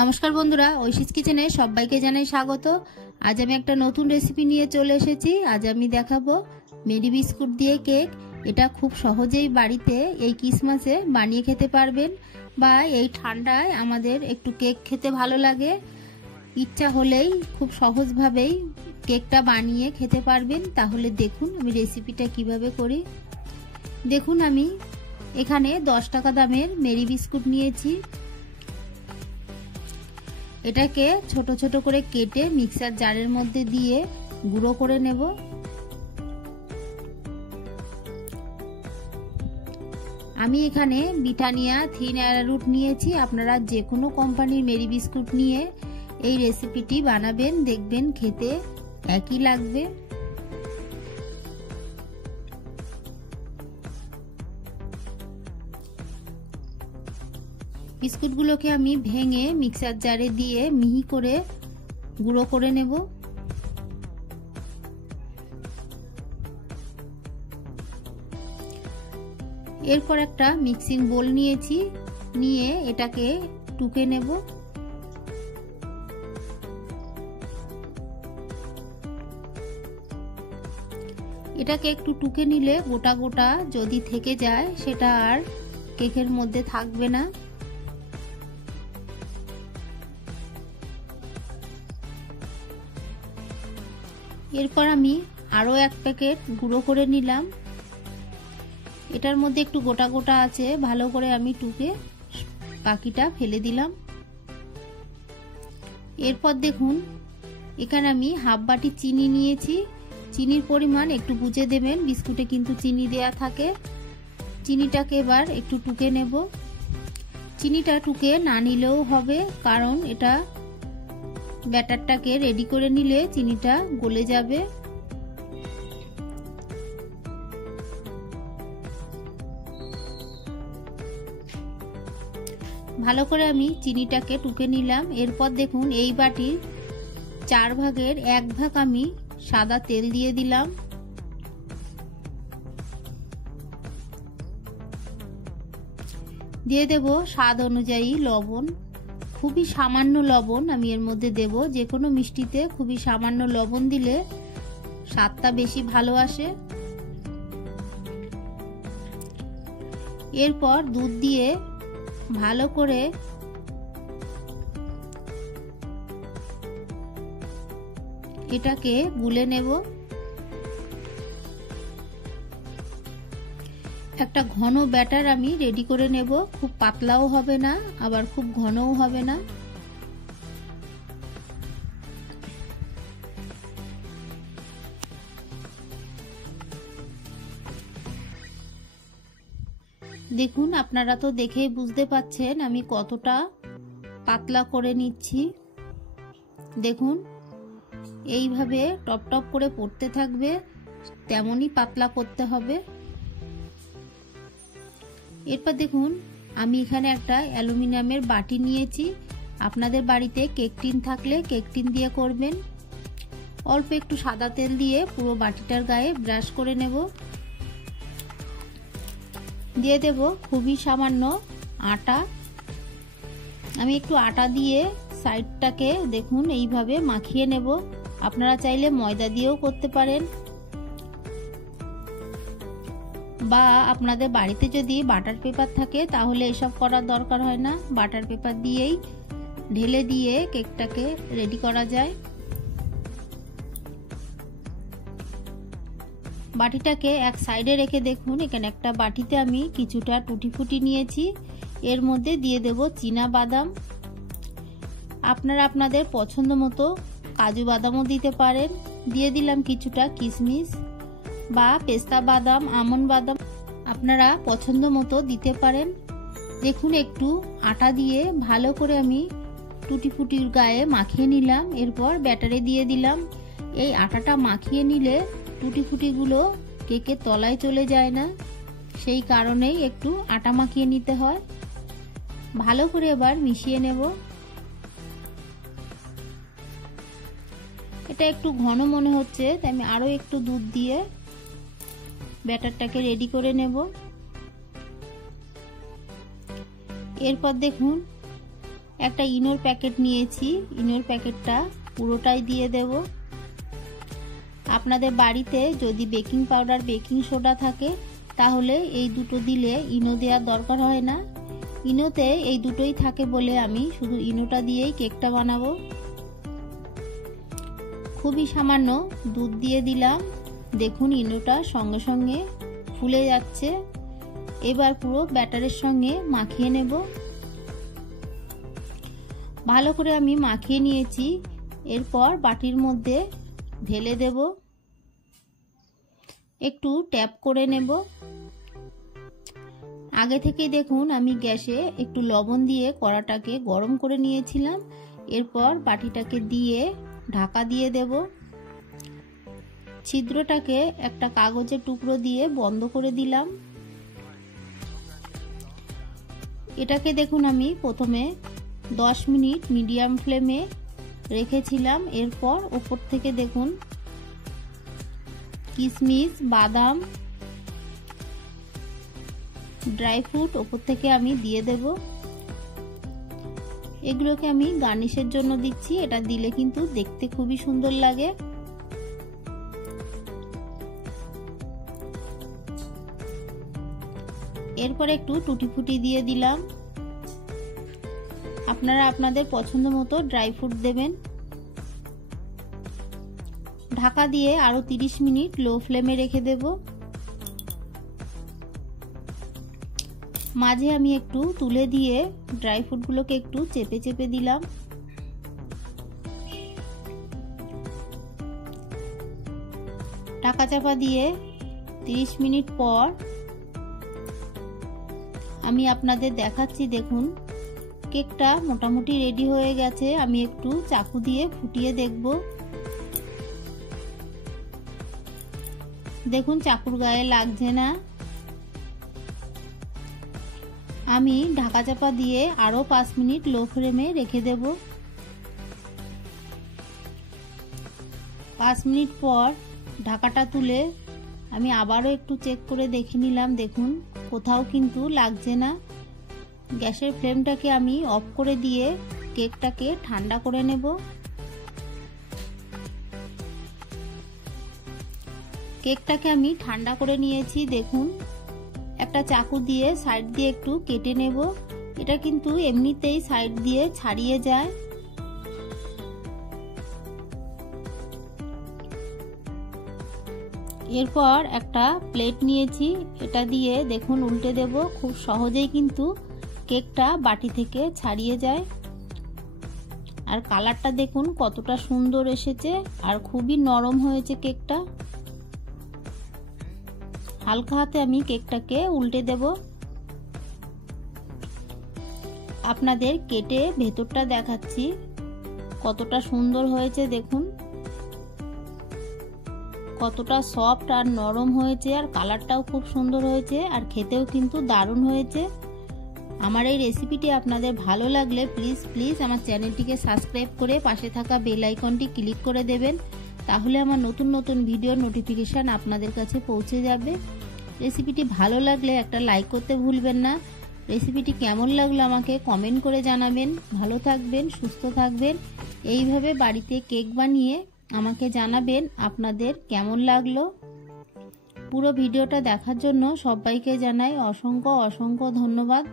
নমস্কার বন্ধুরা, ঐশীস কিচেনে সবাইকে জানাই স্বাগত। আজ আমি একটা নতুন রেসিপি নিয়ে চলে এসেছি। আজ আমি দেখাবো মেরি বিস্কুট দিয়ে কেক। এটা খুব সহজেই বাড়িতে এই ক্রিসমাসে বানিয়ে খেতে পারবেন, বা এই ঠান্ডায় আমাদের একটু কেক খেতে ভালো লাগে, ইচ্ছা হলেই খুব সহজভাবেই কেকটা বানিয়ে খেতে পারবেন। তাহলে দেখুন আমি রেসিপিটা কিভাবে করি। দেখুন আমি এখানে 10 টাকা দামের মেরি বিস্কুট নিয়েছি। এটাকে ছোট ছোট করে কেটে মিক্সার জারের মধ্যে দিয়ে গুঁড়ো করে নেব। আমি এখানে ব্রিটানিয়া থিন অ্যারারুট নিয়েছি। আপনারা যে কোনো কোম্পানির মেরি বিস্কুট নিয়ে এই রেসিপিটি বানাবেন, দেখবেন খেতে একই লাগবে। বিস্কুটগুলোকে আমি ভেঙে মিক্সার জারে দিয়ে মিহি করে গুঁড়ো করে নেব। এরপর একটা মিক্সিং বোল নিয়েছি, নিয়ে এটাকে টুকে নেব। এটাকে একটু টুকে নিলে গোটা গোটা যদি থেকে যায় সেটা আর কেকের মধ্যে থাকবে না। এরপর আমি আরো এক প্যাকেট গুঁড়ো করে নিলাম। এটার মধ্যে একটু গোটা গোটা আছে, ভালো করে আমি টুকে বাকিটা ফেলে দিলাম। এরপর দেখুন এখানে আমি হাফ বাটি চিনি নিয়েছি। চিনির পরিমাণ একটু বুঝে দেবেন, বিস্কুটে কিন্তু চিনি দেয়া থাকে। চিনিটাকে এবার একটু টুকে নেব। চিনিটা টুকে না নিলেও হবে, কারণ এটা ব্যাটারটাকে রেডি করে নিলে চিনিটা গলে যাবে। ভালো করে আমি চিনিটাকে টুকে নিলাম। এরপর দেখুন এই বাটির 4 ভাগের 1 ভাগ আমি সাদা তেল দিয়ে দিলাম। দিয়ে দেব স্বাদ অনুযায়ী লবণ। খুবই সামান্য লবণ আমি এর মধ্যে দেব। যে কোনো মিষ্টিতে খুবই সামান্য লবণ দিলে স্বাদটা বেশি ভালো আসে। এরপর দুধ দিয়ে ভালো করে এটাকে গুলে নেব। একটা ঘন ব্যাটার আমি রেডি করে নেব। খুব পাতলাও হবে না, আবার খুব ঘনও হবে না। দেখুন আপনারা তো দেখেই বুঝতে পাচ্ছেন আমি কতটা পাতলা করে নিচ্ছি। দেখুন এইভাবে টপ টপ করে পড়তে থাকবে, তেমনই পাতলা করতে হবে। এরপর দেখুন আমি এখানে একটা অ্যালুমিনিয়ামের বাটি নিয়েছি। আপনাদের বাড়িতে কেক টিন থাকলে কেক টিন দিয়ে করবেন। অল্প একটু সাদা তেল দিয়ে পুরো বাটিটার গায়ে ব্রাশ করে নেব। দিয়ে দেব খুবই সামান্য আটা। আমি একটু আটা দিয়ে সাইডটাকে দেখুন এইভাবে মাখিয়ে নেব। আপনারা চাইলে ময়দা দিয়েও করতে পারেন, বা আপনাদের বাড়িতে যদি বাটার পেপার থাকে তাহলে এসব করার দরকার হয় না। বাটার পেপার দিয়েই ঢেলে দিয়ে কেকটাকে রেডি করা যায়। বাটিটাকে এক সাইডে রেখে দেখুন এখানে একটা বাটিতে আমি কিছুটা টুটি ফুটি নিয়েছি। এর মধ্যে দিয়ে দেব চীনা বাদাম। আপনারা আপনাদের পছন্দ মতো কাজু বাদামও দিতে পারেন। দিয়ে দিলাম কিছুটা কিশমিশ বা পেস্তা বাদাম, আমন্ড বাদাম আপনারা পছন্দ মতো দিতে পারেন। দেখুন একটু আটা দিয়ে ভালো করে আমি টুটি ফুটির গায়ে মাখিয়ে নিলাম। এরপর ব্যাটারে দিয়ে দিলাম। এই আটাটা মাখিয়ে নিলে টুটি ফুটিগুলো কেকের তলায় চলে যায় না, সেই কারণেই একটু আটা মাখিয়ে নিতে হয়। ভালো করে এবার মিশিয়ে নেব। এটা একটু ঘন মনে হচ্ছে, তাই আমি আরো একটু দুধ দিয়ে ব্যাটারটাকে রেডি করে নেব। এরপর দেখুন একটা ইনোর প্যাকেট নিয়েছি, ইনোর প্যাকেটটা পুরোটাই দিয়ে দেব। আপনাদের বাড়িতে যদি বেকিং পাউডার বেকিং সোডা থাকে তাহলে এই দুটো দিলে ইনো দেওয়ার দরকার হয় না। ইনোতে এই দুটোই থাকে বলে আমি শুধু ইনোটা দিয়েই কেকটা বানাবো। খুবই সামান্য দুধ দিয়ে দিলাম, দেখুন ইনোটা সঙ্গে সঙ্গে ফুলে যাচ্ছে। এবার পুরো ব্যাটারের সঙ্গে মাখিয়ে নেব। ভালো করে আমি মাখিয়ে নিয়েছি, এরপর বাটির মধ্যে ঢেলে দেব। একটু ট্যাপ করে নেব। আগে থেকেই দেখুন আমি গ্যাসে একটু লবণ দিয়ে কড়াটাকে গরম করে নিয়েছিলাম। এরপর বাটিটাকে দিয়ে ঢাকা দিয়ে দেব। ছিদ্রটাকে একটা কাগজের টুকরো দিয়ে বন্ধ করে দিলাম। এটাকে দেখুন আমি প্রথমে 10 মিনিট মিডিয়াম ফ্লেমে রেখেছিলাম। এরপর উপর থেকে দেখুন কিশমিশ, বাদাম, ড্রাই ফ্রুট উপর থেকে আমি দিয়ে দেব। এগুলোকে আমি গার্নিশের জন্য দিচ্ছি, এটা দিলে কিন্তু দেখতে খুবই সুন্দর লাগে। এরপর একটু টুটি ফুটি দিয়ে দিলাম। আপনারা আপনাদের পছন্দ মতো ড্রাই ফ্রুট দেবেন। ঢাকা দিয়ে আরো 30 মিনিট লো ফ্লেমে রেখে দেব। মাঝে আমি একটু তুলে দিয়ে ড্রাই ফ্রুটগুলোকে একটু চেপে চেপে দিলাম। ঢাকা চাপা দিয়ে 30 মিনিট পর আমি আপনাদের দেখাচ্ছি। দেখুন কেকটা মোটামুটি রেডি হয়ে গেছে। আমি একটু চাকু দিয়ে ফুটিয়ে দেখব। দেখুন চাকুর গায়ে লাগছে না। আমি ঢাকা চাপা দিয়ে আরো 5 মিনিট লো ফ্লেমে রেখে দেব। 5 মিনিট পর ঢাকাটা তুলে আমি আবারও একটু চেক করে দেখে নিলাম। দেখুন কোথাও কিন্তু লাগছে না। গ্যাসের ফ্লেমটাকে আমি অফ করে দিয়ে কেকটাকে ঠান্ডা করে নেব। কেকটাকে আমি ঠান্ডা করে নিয়েছি। দেখুন একটা চাকু দিয়ে সাইড দিয়ে একটু কেটে নেব। এটা কিন্তু এমনিতেই সাইড দিয়ে ছাড়িয়ে যায়। এরপর একটা প্লেট নিয়েছি, এটা দিয়ে দেখুন উল্টে দেব। খুব সহজেই কিন্তু কেকটা বাটি থেকে ছাড়িয়ে যায়। আর কালারটা দেখুন কতটা সুন্দর এসেছে আর খুবই নরম হয়েছে কেকটা। হালকা হাতে আমি কেকটাকে উল্টে দেব। আপনাদের কেটে ভেতরটা দেখাচ্ছি কতটা সুন্দর হয়েছে। দেখুন কতটা সফট আর নরম হয়েছে, আর কালারটাও খুব সুন্দর হয়েছে, আর খেতেও কিন্তু দারুণ হয়েছে। আমার এই রেসিপিটি আপনাদের ভালো লাগলে প্লিজ আমার চ্যানেলটিকে সাবস্ক্রাইব করে পাশে থাকা বেল আইকনটি ক্লিক করে দেবেন। তাহলে আমার নতুন নতুন ভিডিওর নোটিফিকেশান আপনাদের কাছে পৌঁছে যাবে। রেসিপিটি ভালো লাগলে একটা লাইক করতে ভুলবেন না। রেসিপিটি কেমন লাগলো আমাকে কমেন্ট করে জানাবেন। ভালো থাকবেন, সুস্থ থাকবেন। এইভাবে বাড়িতে কেক বানিয়ে আমাকে জানাবেন আপনাদের কেমন লাগলো। পুরো ভিডিওটা দেখার জন্য সবাইকে জানাই অসংখ্য ধন্যবাদ।